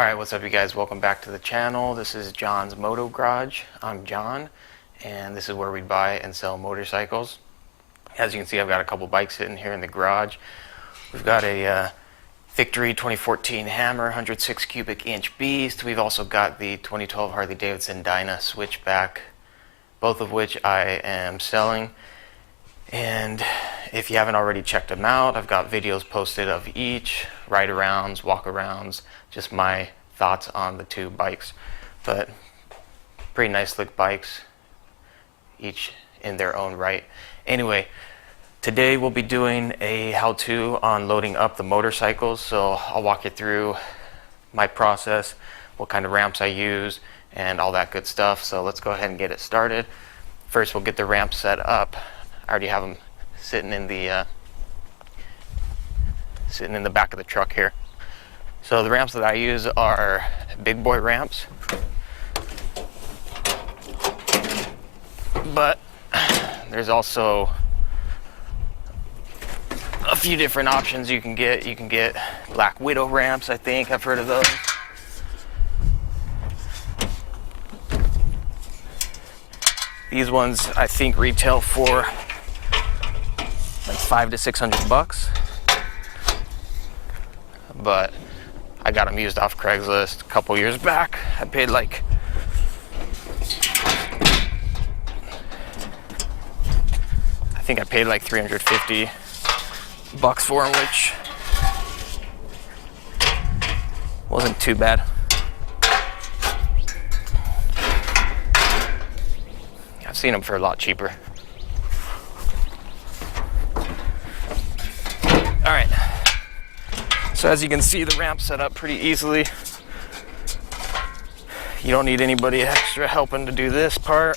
Alright, what's up you guys? Welcome back to the channel. This is John's Moto Garage. I'm John, and this is where we buy and sell motorcycles. As you can see, I've got a couple bikes sitting here in the garage. We've got a Victory 2014 Hammer 106 cubic inch beast. We've also got the 2012 Harley Davidson Dyna Switchback, both of which I am selling. And if you haven't already checked them out, I've got videos posted of each, ride-arounds, walk-arounds, just my thoughts on the two bikes. But pretty nice slick bikes, each in their own right. Anyway, today we'll be doing a how-to on loading up the motorcycles. So I'll walk you through my process, what kind of ramps I use, and all that good stuff. So let's go ahead and get it started. First, we'll get the ramp set up. I already have them sitting in the back of the truck here. So the ramps that I use are big boy ramps, but there's also a few different options you can get. You can get Black Widow ramps, I think. I've heard of those. These ones I think retail for like $500 to $600, but I got them used off Craigslist a couple years back. I paid like $350 for them, which wasn't too bad. I've seen them for a lot cheaper. All right, so as you can see, the ramp's set up pretty easily. You don't need anybody extra helping to do this part.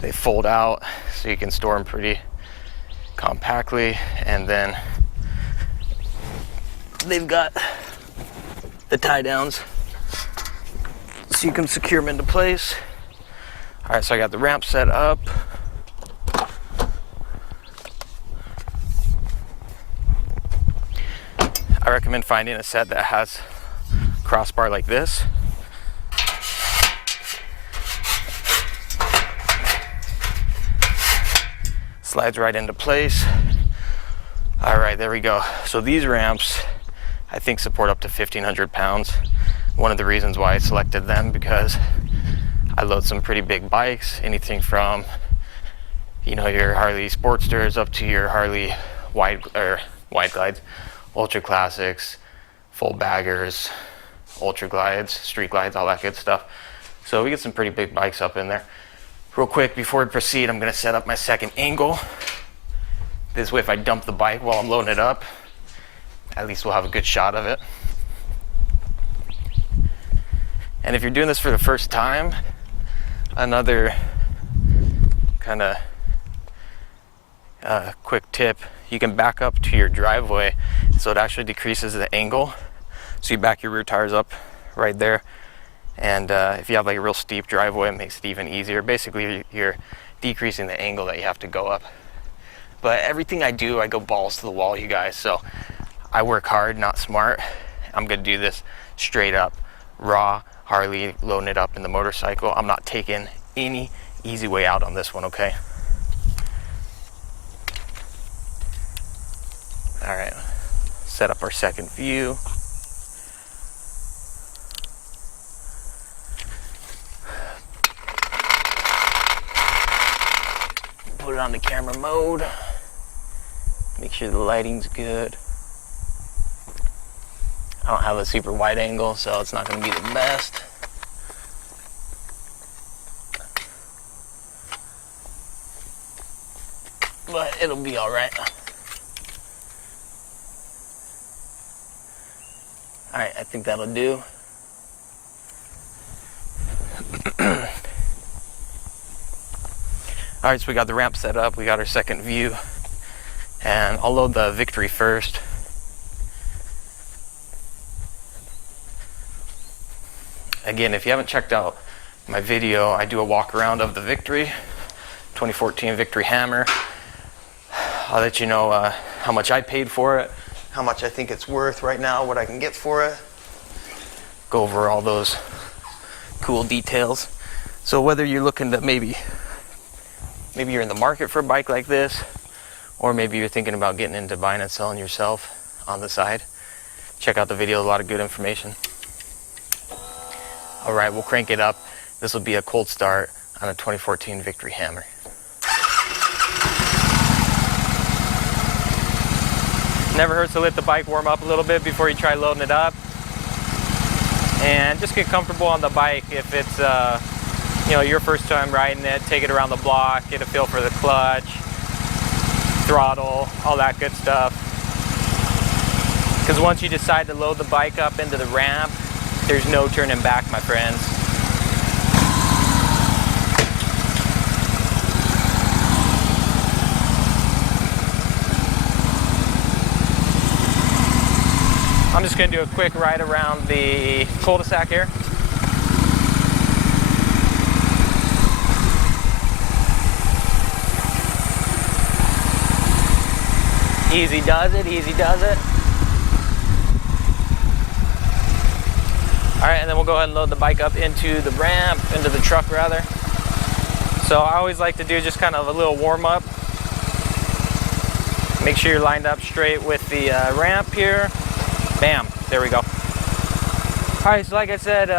They fold out so you can store them pretty compactly, and then they've got the tie downs so you can secure them into place. All right, so I got the ramp set up. I recommend finding a set that has crossbar like this. Slides right into place. All right, there we go. So these ramps, I think, support up to 1,500 pounds. One of the reasons why I selected them, because I load some pretty big bikes, anything from, you know, your Harley Sportsters up to your Harley wide glides, ultra classics, full baggers, ultra glides, street glides, all that good stuff. So we get some pretty big bikes up in there. Real quick, before we proceed, I'm gonna set up my second angle. This way, if I dump the bike while I'm loading it up, at least we'll have a good shot of it. And if you're doing this for the first time, another kind of quick tip, you can back up to your driveway so it actually decreases the angle. So you back your rear tires up right there, and if you have like a real steep driveway, it makes it even easier. Basically, you're decreasing the angle that you have to go up. But everything I do, I go balls to the wall, you guys. So I work hard, not smart. I'm gonna do this straight up, raw Harley, loading it up in the motorcycle. I'm not taking any easy way out on this one, okay? All right, set up our second view. Put it on the camera mode. Make sure the lighting's good. I don't have a super wide angle, so it's not going to be the best. But it'll be all right. All right, I think that'll do. All right, so we got the ramp set up. We got our second view. And I'll load the Victory first. Again, if you haven't checked out my video, I do a walk around of the Victory 2014 Victory Hammer. I'll let you know how much I paid for it, how much I think it's worth right now, what I can get for it. Go over all those cool details. So whether you're looking to maybe you're in the market for a bike like this, or maybe you're thinking about getting into buying and selling yourself on the side, check out the video, a lot of good information. All right, we'll crank it up. This will be a cold start on a 2014 Victory Hammer. Never hurts to let the bike warm up a little bit before you try loading it up. And just get comfortable on the bike. If it's your first time riding it, take it around the block, get a feel for the clutch, throttle, all that good stuff. Because once you decide to load the bike up into the ramp, there's no turning back, my friends. I'm just going to do a quick ride around the cul-de-sac here. Easy does it, easy does it. All right, and then we'll go ahead and load the bike up into the ramp, into the truck rather. So I always like to do just kind of a little warm up. Make sure you're lined up straight with the ramp here. Bam, there we go. All right, so like I said,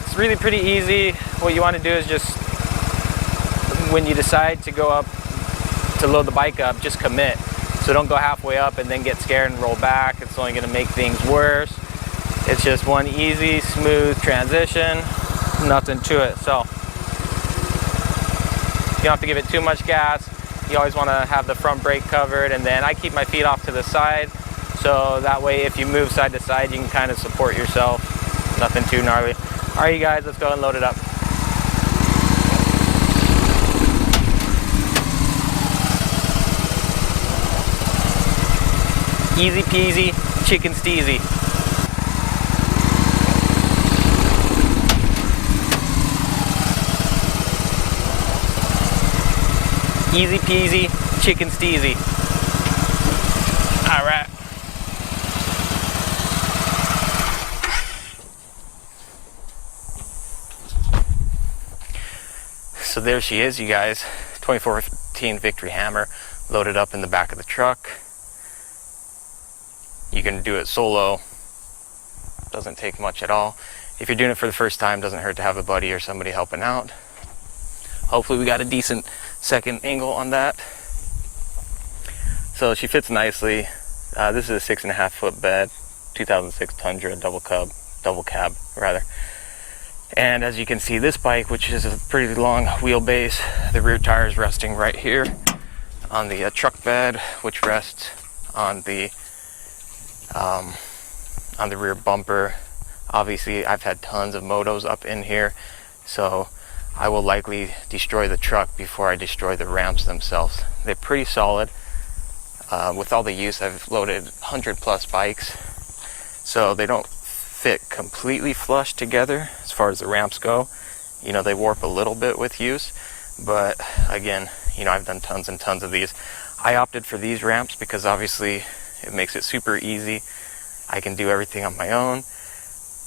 it's really pretty easy. What you want to do is just, when you decide to go up to load the bike up, just commit. So don't go halfway up and then get scared and roll back. It's only gonna make things worse. It's just one easy, smooth transition, nothing to it. So you don't have to give it too much gas. You always wanna have the front brake covered, and then I keep my feet off to the side. So that way, if you move side to side, you can kind of support yourself. Nothing too gnarly. All right, you guys, let's go and load it up. Easy peasy, chicken steezy. Easy peasy, chicken steezy. All right. So there she is, you guys. 2014 Victory Hammer loaded up in the back of the truck. You can do it solo. Doesn't take much at all. If you're doing it for the first time, doesn't hurt to have a buddy or somebody helping out. Hopefully we got a decent second angle on that. So she fits nicely. This is a 6.5 foot bed, 2006 Tundra double cab rather. And as you can see, this bike, which is a pretty long wheelbase, the rear tire is resting right here on the truck bed, which rests on the rear bumper. Obviously, I've had tons of motos up in here, so I will likely destroy the truck before I destroy the ramps themselves. They're pretty solid. With all the use, I've loaded 100+ bikes, so they don't fit completely flush together as far as the ramps go. You know, they warp a little bit with use, but again, you know, I've done tons and tons of these. I opted for these ramps because obviously it makes it super easy. I can do everything on my own.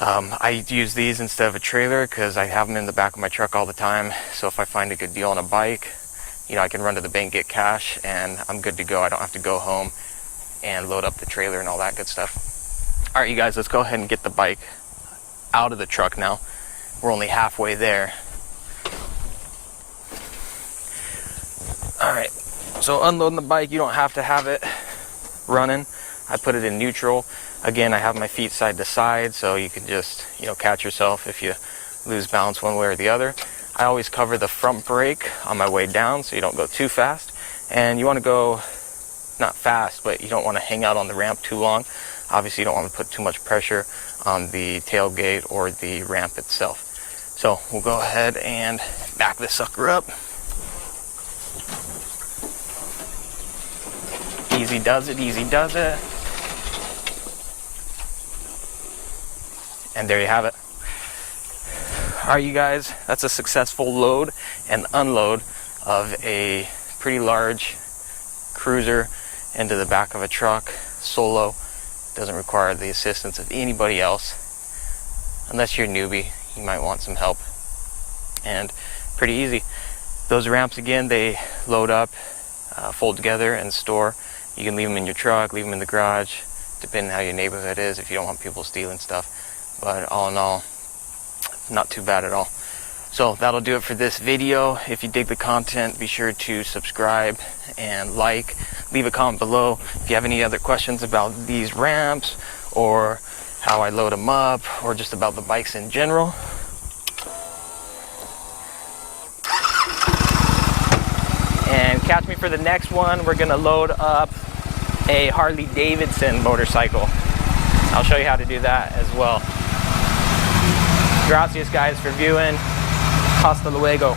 I use these instead of a trailer because I have them in the back of my truck all the time. So if I find a good deal on a bike, you know, I can run to the bank, get cash, and I'm good to go. I don't have to go home and load up the trailer and all that good stuff. All right, you guys, let's go ahead and get the bike out of the truck now. We're only halfway there. All right, so unloading the bike, you don't have to have it running. I put it in neutral. Again, I have my feet side to side, so you can just, you know, catch yourself if you lose balance one way or the other. I always cover the front brake on my way down so you don't go too fast. And you want to go, not fast, but you don't want to hang out on the ramp too long. Obviously, you don't want to put too much pressure on the tailgate or the ramp itself. So we'll go ahead and back this sucker up. Easy does it, easy does it. And there you have it. Alright, you guys, that's a successful load and unload of a pretty large cruiser into the back of a truck, solo. Doesn't require the assistance of anybody else. Unless you're a newbie, you might want some help. And pretty easy. Those ramps, again, they load up, fold together, and store. You can leave them in your truck, leave them in the garage, depending on how your neighborhood is, if you don't want people stealing stuff. But all in all, not too bad at all. So that'll do it for this video. If you dig the content, be sure to subscribe and like. Leave a comment below if you have any other questions about these ramps, or how I load them up, or just about the bikes in general. And catch me for the next one. We're gonna load up a Harley Davidson motorcycle. I'll show you how to do that as well. Gracias, guys, for viewing. Hasta luego.